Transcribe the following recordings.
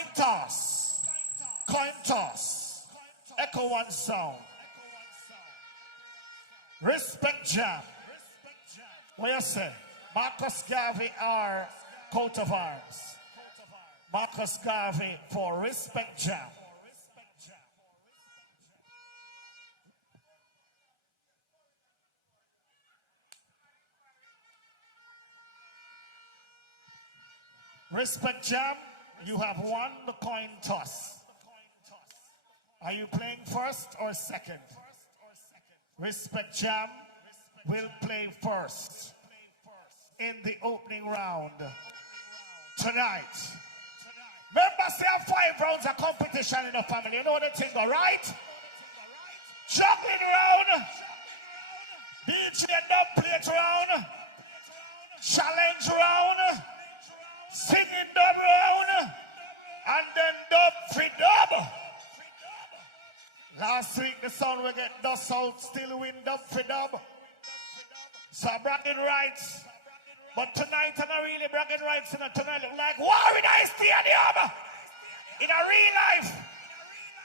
Coin toss. Coin toss. Echo one sound. Rispec Jam. What you say? Marcus Garvey or coat of arms? Marcus Garvey for Rispec Jam. Rispec Jam, you have won the coin toss. Are you playing first or second? Rispec Jam will play first in the opening round tonight. Remember, say 5 rounds of competition in the family. You know the thing, all right? Juggling round, DJ dub plate round, challenge round, singing dub round, and then dub for dub. Last week the sound we get dust out, still win dub for dub. So bragging rights. But tonight I'm not really bragging rights. Tonight look like war in a stadium. In a real life.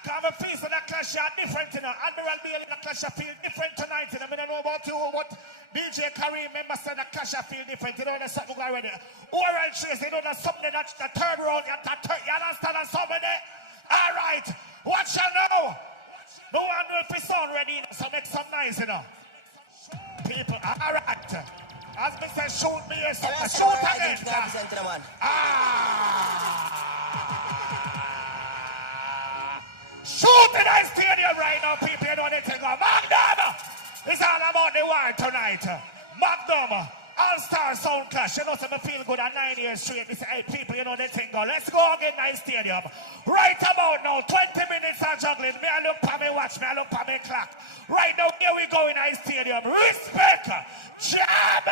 Because I feel so that clash are different, you know. Admiral Bailey, the clash feel different tonight, you know. I don't know about you, but DJ Kareem, remember said the clash feel different. You know, there's something already. Oral chase, you know, there's something that's the third round. You understand that something there? All right. What shall know? No one will be sound ready, you know, so make some noise, you know. People, all right. As me say, shoot me here, so shoot again. Shoot in the stadium right now, people. You know they think of Magnum. It's all about the war tonight. Magnum, all-star sound clash. You know, so me feel good at 9 years straight. This 8 people, you know they think, let's go again in the stadium. Right about now, 20 minutes of juggling. Me I look for me watch, me I look for me clock. Right now, here we go in the stadium. Rispec Jam.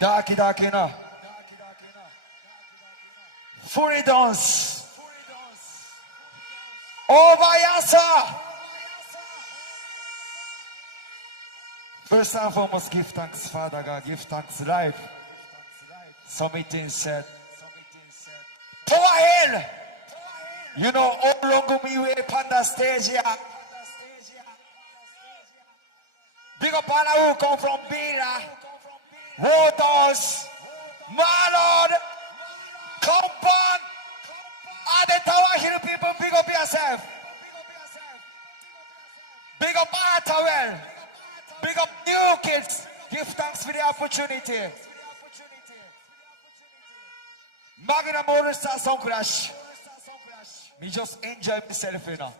Darky no. Fully dance. Over yasa. First and foremost, give thanks, Father God. Give thanks, life. Submitting said. Power Hill. You know how long we wait on the stage here. Big up all who come from Bira. Waters, Malod, Compound, and the Tower Hill people, big up yourself. Big up Artawell. Big up new kids. Give thanks for the opportunity. Magnum All-Star Sound Clash. Me just enjoy myself, you know.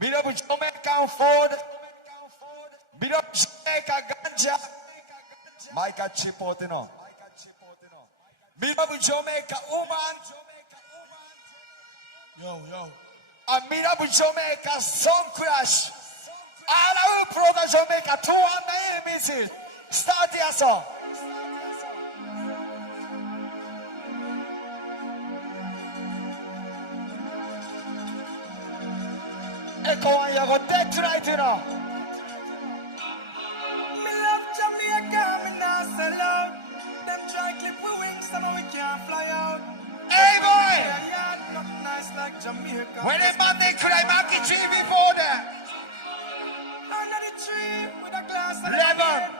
Me love Jamaican food. Me love Jamaica ganja. Micah chip out, you know. Me love Jamaica woman. Yo. And me love Jamaica Sound Clash. All our program Jamaica 200 enemies. Start here, song. Echo and you go dead tonight, you know. Me love Jamaica, me not sell out. Them try clip we wings, so we can't fly out. Hey boy! Yeah, not nice like Jamaica. When the man they cry monkey tree before that. Under the tree with a glass of Level.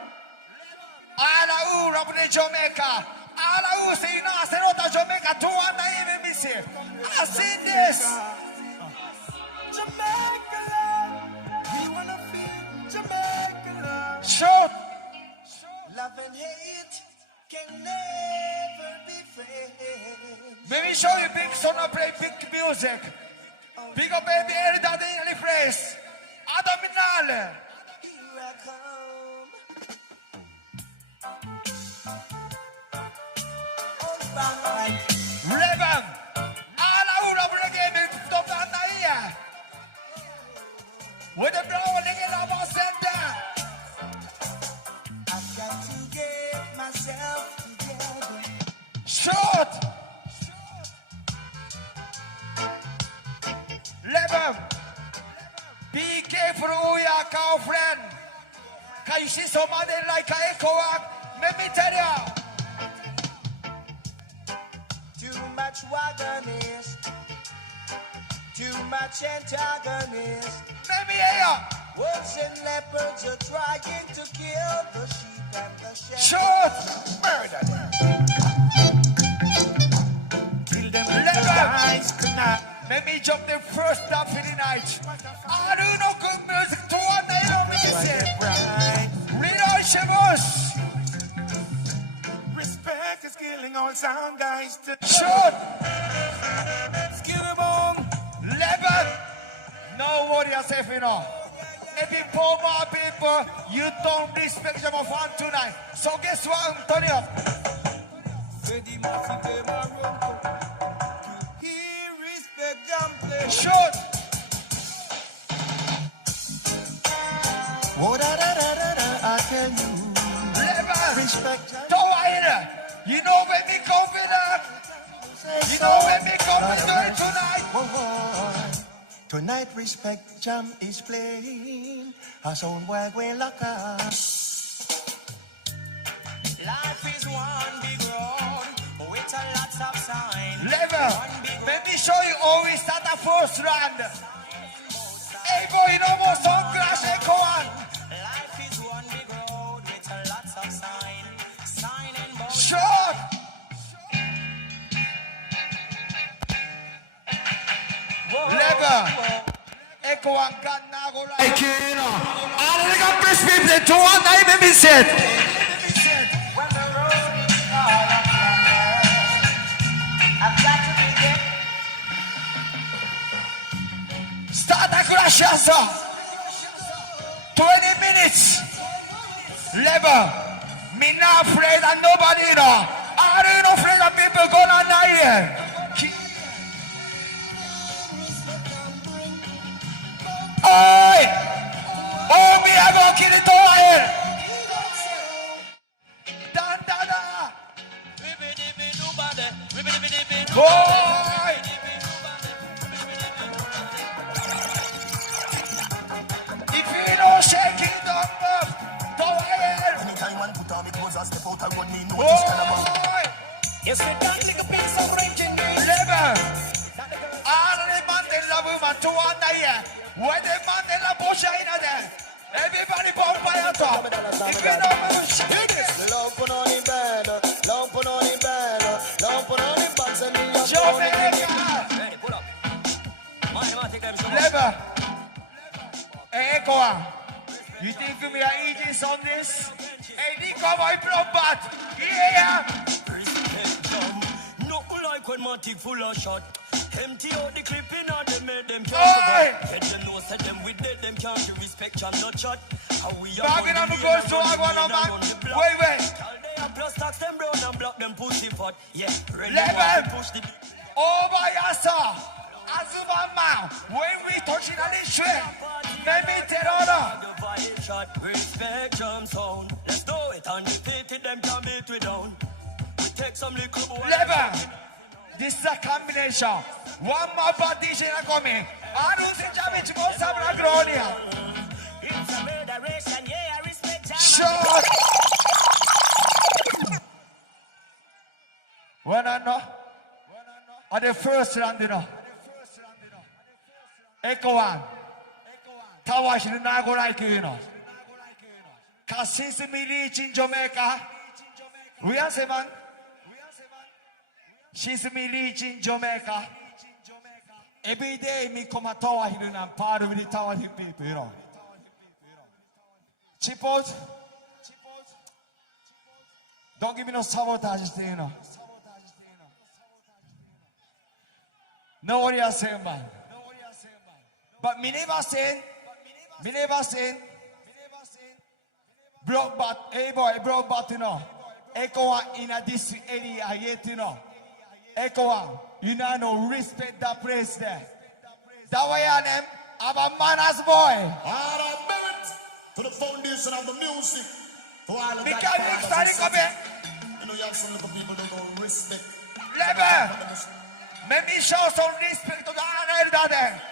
All who rub the Jamaica. All who say no, I say not Jamaica. 200 even miss it. I seen this. Jamaica love. We wanna feel Jamaica love. Shoot. Love and hate can never be friends. Let me show you big son of play big music. Big up baby Elda in the place. Adaminale. Here I come. Alright. Revan. All who rub the game is stuff on the ear. With the brown nigga about center. I've got to get myself together. Shoot. Level. Be careful who you call friend. Cause you see somebody like an echo walk. Let me tell you. Too much wagonist, too much antagonist. Let me hear you. Wolves and leopards are trying to kill the sheep and the shepherd. Shoot. Murder. Kill them with Let the them. guys cannot. Let me jump the first up for the night. I do no good music to one day no music. Relations. Respect is killing all sound guys. Shoot. Skill bomb. Level. No worry yourself, you know. Maybe poor more people, you don't respect them of one tonight. So guess what, Antonio? Here Rispec Jam play. Shoot. Oh, da, da, da, da, da, I tell you. Level. Rispec Jam. You know when we come with that? You know when we come with it tonight? Tonight Rispec Jam is playing a song where we lock up. Life is one big road with a lots of signs. Level. Let me show you how we start the first round. Hey boy, no more song crash, hey, go on. Life is one big road with a lots of signs. Sign and board. Short. Level. Echo and God now go right. Hey, you know, all of the companies people to one night, let me say it. When the road is all I've got to be there. Start the crash, sir. 20 minutes. Level. Me not afraid of nobody, you know. I ain't afraid of people going on here. Oi! Oh, me, I go kill it over here. Da, da, da. Boy! If you don't shake it, don't move. Over here. Anytime one put on me clothes, I step out, I want me know Boy! this kind of man. Yes, we can't take a piece of raging news. Level. All of the man they love woman to one night. Where the man they love push in there. Everybody bomb by your top. If you don't move, shake this. Love put on the bed, love put on the bed, love put on the box and me up. Jamaica. Hey, pull up. Man, take them so much. Level. Hey, Echo. You think me are eating on this? Hey, Nico, my blood. Yeah. No like when Matic full of shot. Empty out the clip in and they made them Oi! can't get them know say them with dead them can't respect Jam not shot. How we are Bagging on the goals to I want man. Wait. Tell they are plus tax them brown and block them pussy pot. Yeah, ready Level. to push the Over here, sir. Azubama. When we touching on this train. Let me tell you. shot. Rispec Jam sound. Let's do it and defeat it, them can't beat we down. We take some little boy. Level. This is a combination. One more partition coming. I don't think Jamaica most have a grown here. It's a murderation, yeah, Rispec Jam. Shot. When I know. At the first round, you know. Echo one. Tawash did not go like you know. Cause since me reach in Jamaica, we are seven. Since me reach in Jamaica, every day me come a Tower Hill and I'm part of the Tower Hill people, you know. Chip out. Don't give me no sabotage thing, you know. No what you are saying, man. But me never seen. Broke bat, hey boy, broke bat, you know. Echo in a this area, yet, you know. Echo, you know, no respect that place there. That way I am, I'm a manners boy. All right, merit to the foundation of the music. To all of Because that we fathers starting and come sisters. You know, you have some little people that don't respect. Level. Let me show some respect to the honor that there.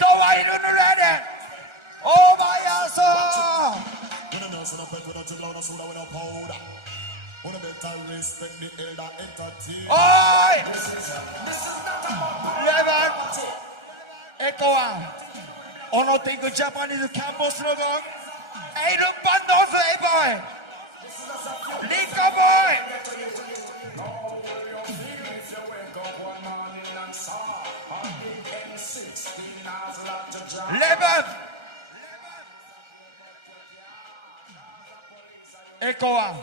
Don't we no pet, we no dribble, we no soda, we no powder. We no better respect the elder entertain. Oi! Level! Echo one. Ono think Japanese campus slogan. Hey, look, bandos, hey boy! Lika boy! Level! Echo one.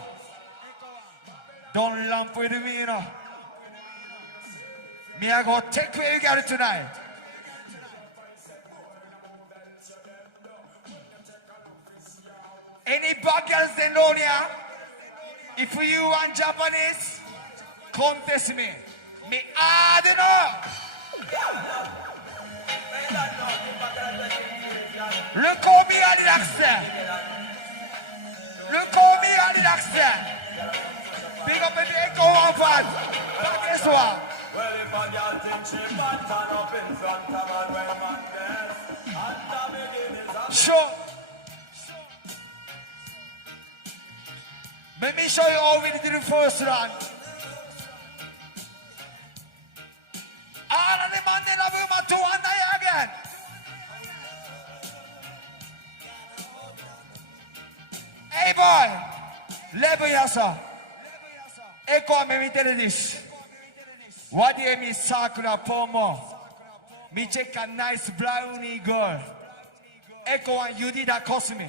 Don't lump with me, you know. Me, I go take where you got it tonight. Any bad girls in Lonia? If you want Japanese, contest me. Me, I don't know. Look at me and relax. Look at me and relax. Big up in the Echo One fan. Back this one. Well, if a girl think she bad, turn up in front of her when man dance. And the beginning is a Sure. Let me show you how we did the first round. All of the man in the room to one day again. Hey boy, level yasa. Echo me meter this. What do you mean, Sakura Pomo? Me check a nice brownie girl. Echo one, you did a cost me.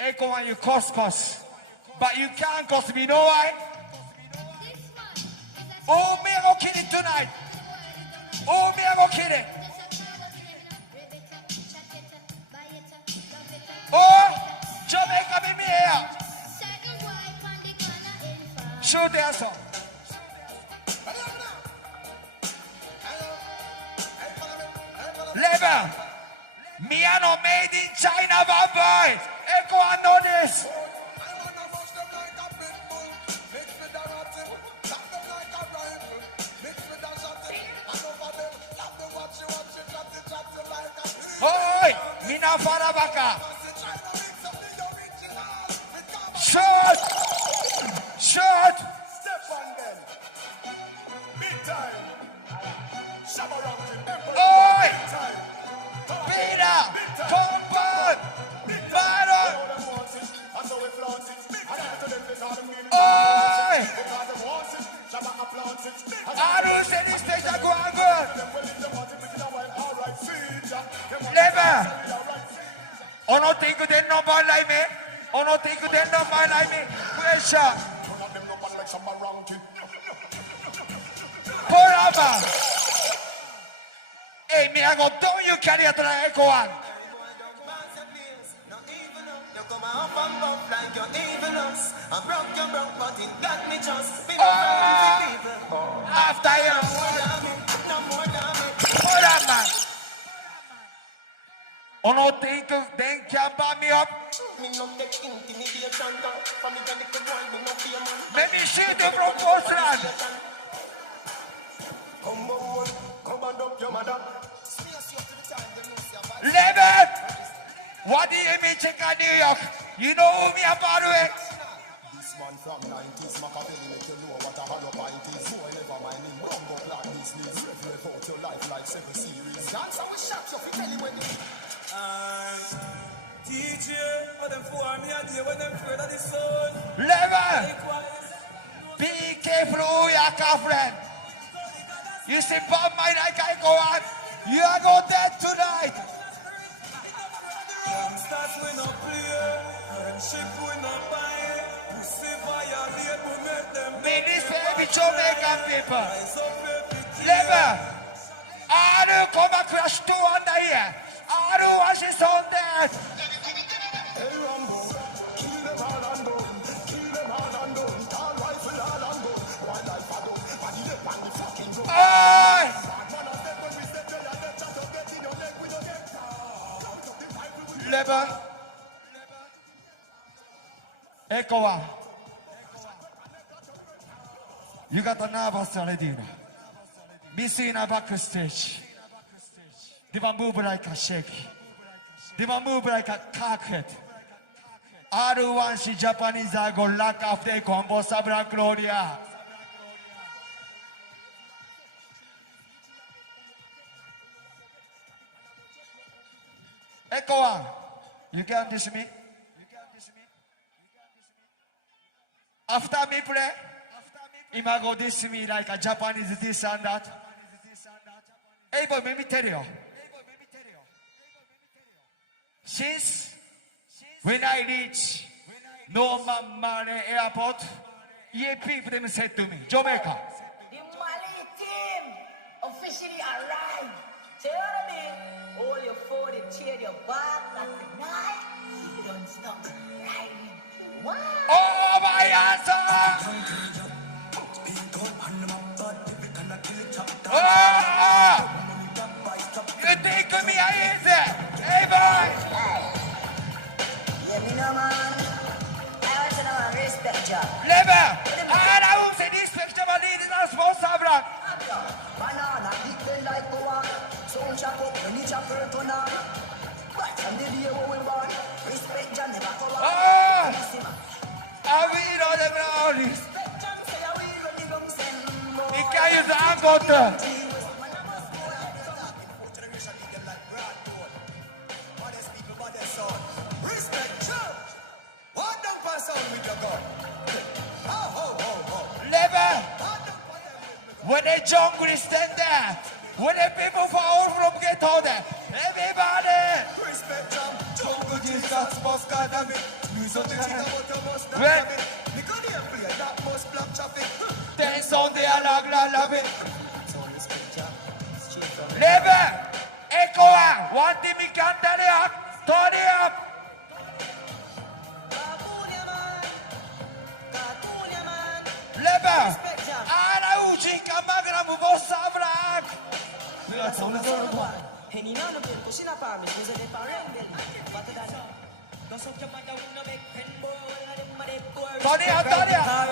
Echo one, you cost. But you can't cost me, you know why? Oh, me I go kill it tonight. Oh, me I go kill it. Oh, Jamaica me here. Shoot the answer. Level. Me I no made in China, bad boy. Echo and know this. Oi, Mina Farabaka. Shot! Step on them. Big time. Shabba ranking. Oi! Big time. Peter! Compound! Maron! That's how we flaunt it. I got to them because them need it. Oi! Because them want it. Shabba applauds it. Aru said this stage I go and go. Them well if they want it, we can have an alright feed ya. Them want Level! it, alright feed ya. Ono think they no bad like me. Ono think they no bad like me. Pressure. None of them no bad like Shabba ranking. Forever. Hey, me I go down you carry it to the Echo One. You come up and buff like you're evil us. I broke your broke, but it got me just. Be Oh, after you. no more damage. Forever. Ono think they can back me up. Me no take intimidation. For me, the boy, me no fear man. Let me shoot them from Portland. Come and up your mother. Level. What do you mean check out New York? You know who me about with? This man from 90s, Machiavelli make you know what a hollow pint is. Boy, never mind him, rumbo black business. Rev out your life like 7 series. That's how we shot you, we tell you when it. DJ, what them for me a day when them afraid of the sun. Level. Be careful who you are, friend. You see Bob my like I go on. You are go dead tonight. Start we no play, friendship we no buy. We see violate, we make them Me this baby Jamaican people. rise up every day. Level. Aru come and crash 2 under here. Aru wash his own dead. Hey Rambo, kill them all and go. Kill them all and go. All rifle all and go. One life I go. Body up on the fucking road. Oi! Man of them when we step there and let chat up get in your leg, we don't get caught. Level. Echo One. You got the nervous already, you know. Me seeing a backstage. They will move like a shake. They will move like a cockhead. R1C Japanese Argo Lack of the Combo Sabra Gloria. Echo one. You can diss me. After me play, Imago diss me like a Japanese this and that. Hey boy, let me tell you. Since when I reach Norman Marley Airport, people them said to me, Jamaica. The Mali team officially arrived. Say what I mean? All your phone and cheer your back like the night. You don't stop riding. Wow. Oh, my answer! Oh! You think me easy? Hey, boy! Yeah, me know, man. I want to know a Rispec Jam. Lever! I will say Rispec Jam leading us for Sabra. Banana, big bend like Goa. Sound chop up, when you chop her to now. Right from the day when we born, Rispec Jam never come out. Oh! I will on the ground. Rispec Jam say I will run the gum send more. You can use the angle. Respect Jam. One down pass on with your gun. Lever! When the jungle is stand there, when the people fall from get out there, everybody! Respect Jam. Jungle Jesus must God damn it. Music the chicken about your must not Wait. damn it. Because they play that must block traffic. Dance on the alarm, love it. Lever! Echo one thing we can't tell you. Turn it up! Lever! Ana ucika Magnum Sabrak! Turn it up, turn it up!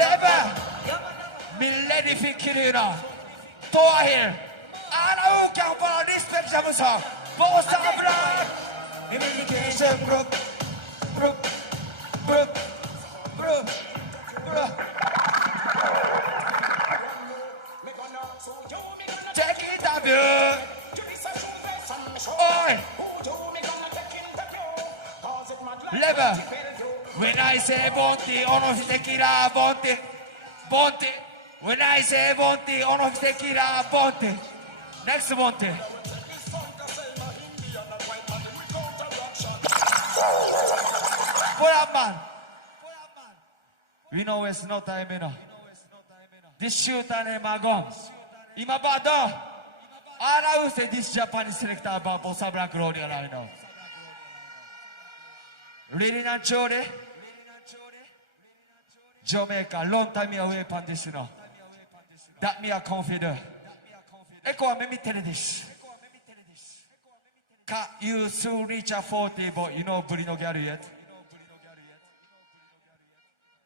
Lever! Me lady fikirina. Toa here. Ana uka para Rispec Jam song. Bo Sabrak! Immigration group. Take interview. Oi. Lever. When I say Bonti, ono tequila, Bonti. When I say Bonti, ono tequila, Bonti. Next Bonti. Pull up, man. We know it's no time, you know. This shooter name Magnum. Imabado. I will say this Japanese selector about Bossa Blanc Rodia, you know. Really not sure? Jamaica, long time away from this, you know. That me are confident. Echo, let me tell you this. You soon reach a 40, but you know Bruno Gary yet.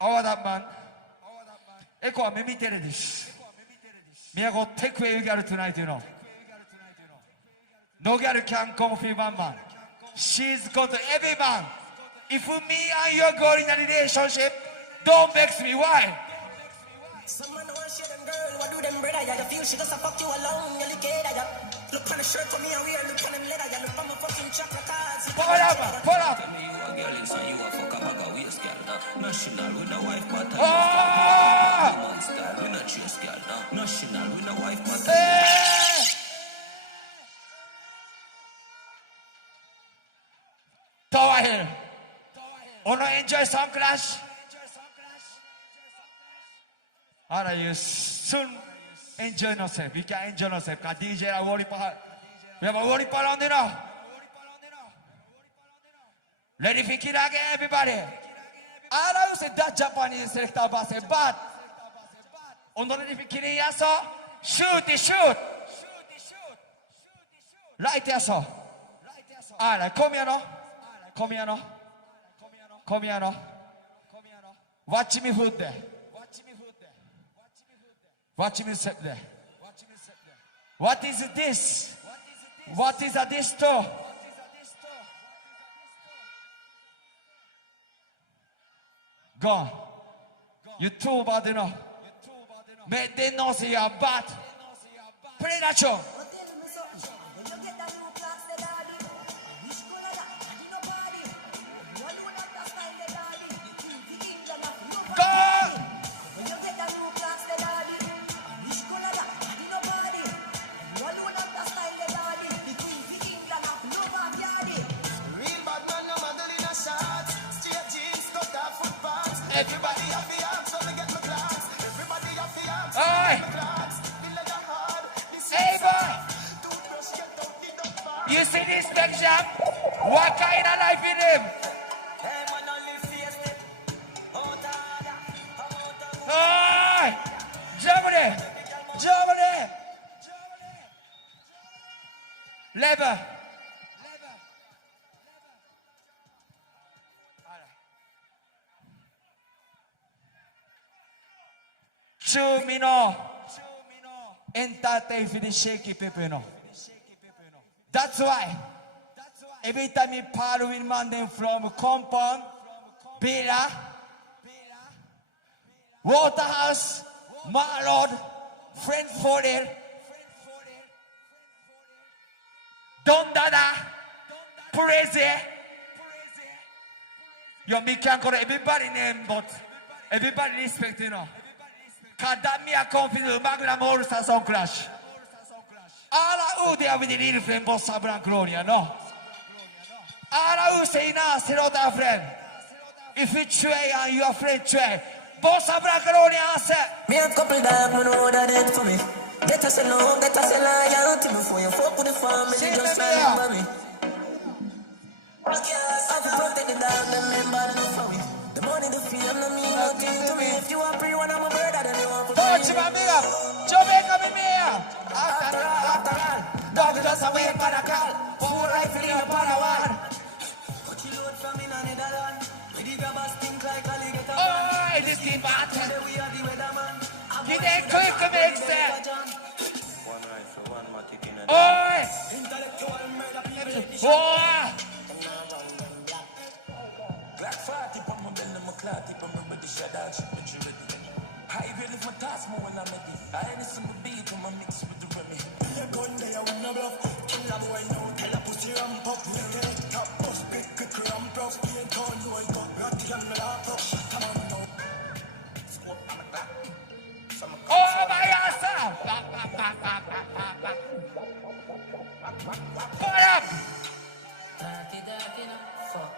All that man. Echo, let me tell you this. Me I go take away you girl tonight, you know. No girl can come for one man. She's got every man. If me and you go in a relationship, don't vex me. Why? Some man want shit them girl, what do them brother? You feel she doesn't fuck you alone, you look at ya. Look on the shirt for me and wear, look on them leather, you look on my fucking chocolate cards. Pull up, man. Pull up. Girl inside you a fuck a bag of waist, girl. National with a wife, but Oh! monster with a chase, girl. National with a wife, but Hey! Tower Hill. Wanna enjoy some clash? Alright, you soon enjoy yourself. You can enjoy yourself. Cause DJ a worry part. We have a worry part on the now. Ready for kid again, everybody. I don't say that Japanese selector bass, but on the ready for kid, yes, sir. Shoot. Right, yes, sir. Alright, come here, no. Watch me foot there. Watch me step there. What is this? What is this too? Gone. You too bad, you know. Make them know say you're bad. Play that show. Everybody have the arms, so they get my class. Everybody have the arms, so Oi. they get my class. Feel like I'm hard. Hey, boy. Toothbrush, get don't need no bar. You see this Rispec Jam? What kind of life in him? Oi! Germany! Germany! Labour! Chew me no. Entertain for the shaky people, you know. That's why every time you part with Magnum from compound, Bela, Waterhouse, Marlord, Friendford, Don Dada, Prezi. Yo, me can't call everybody name, but everybody respect, you know. Cause that me a confident Magnum All-Star Song Clash. All who there with the little friend, Boss Sabran Gloria, no? All who say now, say not our friend. If you try and you are afraid, try. Boss Sabran Gloria answer. Me a couple dog, me know that it for me. Get us alone, get us a loyalty before you fuck with the family, just remember me. I have to protect the dog, them remember them for me. The money, the fame, no mean nothing to me. If you want free one, I'm a brother, then you want for free. Jamaica, me here. After all, dog just a wait for the call. Full life in a pan of one. But you load from in a Netherland. With the grabbers think like alligator. Oh, this is bad. We are the weatherman. Get that quick to make sense. One rifle, one matic in a Oh, intellectual murder people. oh. Black 40 from my belly, my clot, from my body, shut out, shit, but you ready. I really my task more when I'm ready. I listen to beat from my mix with the rummy. Your gun there, I win no bluff. Kill a boy now, tell a pussy ramp up. Take top, bust, big, quick, ramp up. He ain't called no, I got ratty and me laugh up. Come on, no. Scope on the clock. Oh, my ass. Put up. Dirty, dirty, no, fuck.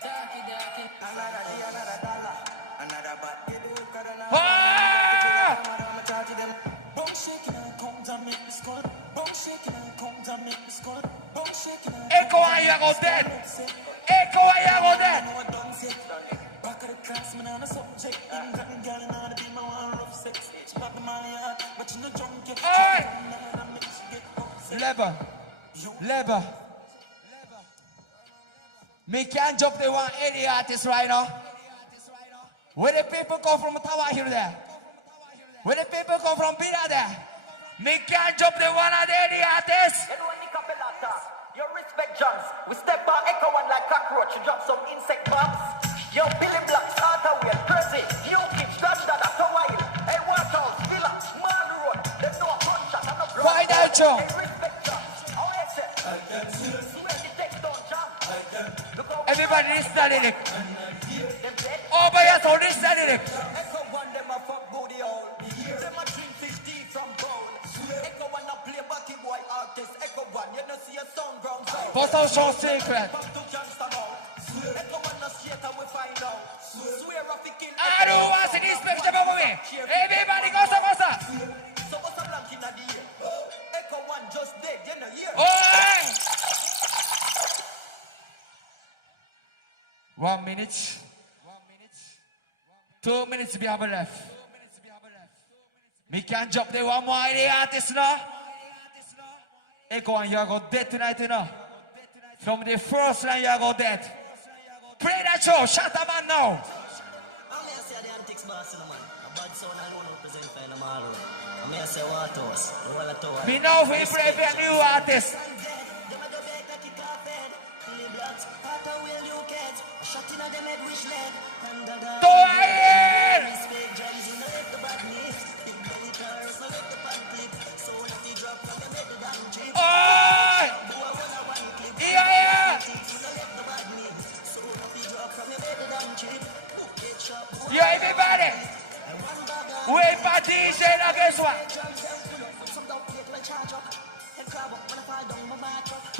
Dirty, dirty. Another day, another dollar. Another bat, they do it, cause another. I'm charging them. Bone shaking and comes and make me score. Bone shaking and comes and make me score. Bone shaking and Echo and you go dead. Echo and you go dead. back of the class, man, on a subject. England girl, and I'll be my one rough sex. She pop the money out, but you know, drunk, get Leber. Me can't jump the one any artist right now. Where the people come from Tower Hill there? Where the people come from Bida there? Me can't jump the one of any artist. Anyone nick up a laptop? Your Rispec Jams. We step on echo one like cockroach. You drop some insect bombs. Yo, Billy Blacks, Arthur, Prezi, New Kids, Dandada, Tower Hill, hey, Waterhouse, Villa, Mall Road. There's no gunshot, I'm not Why that, Joe? Hey, Rispec Jams. How you say? Swear the text don't jump. Look how Everybody listen to the lyric. them dead. Oh, but yes, so listen to the lyric. Echo one, them a fuck booty hole. Them a drink 50 from bowl. Echo one a play backy boy artist. Echo one, you know see a sound ground sound. But some show secret. Back to Johnstown now. Echo one a straight and we find out. Swear off the kill. I don't want to Rispec Jam with me. Everybody go so. So what's a blank in the ear? Echo one just dead, you know here. Oh! 1 minute. 2 minutes we have left. Me can jump the one more artist now. Echo and you are go dead tonight, you know. From the first line you are go dead. Play that show, shut up man now. I'm here to say the antics boss in the man. A bad sound alone represent for the mall road. I'm here to say Waterhouse, the whole of Tower. We know we play for a new artist. Shot in a them head wish leg. Under the Toael! Rispec Jam, you know let the badness. Big belly cars, no let the pan clip. So let the drop from them head the damn trip. Oi! Boy, one clip. Yeah! You know let the badness. So let the drop from them head the damn trip. Book it shop. Yo, everybody! Wait for DJ now, guess what?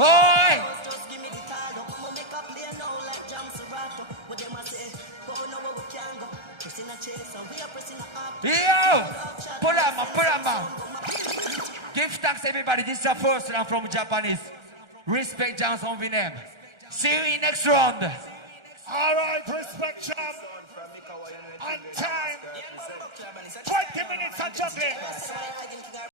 Oi! Just give me the card up. I'ma make a play now like Jam Serato. What them a say? Oh no, where we can go. Pressing a chase and we are pressing a up. Yo! Pull up, man, pull up, man. Give thanks, everybody. This is the first round from Japanese. Rispec Jam's on the name. See you in next round. All right, Rispec Jam. On time. 20 minutes of juggling.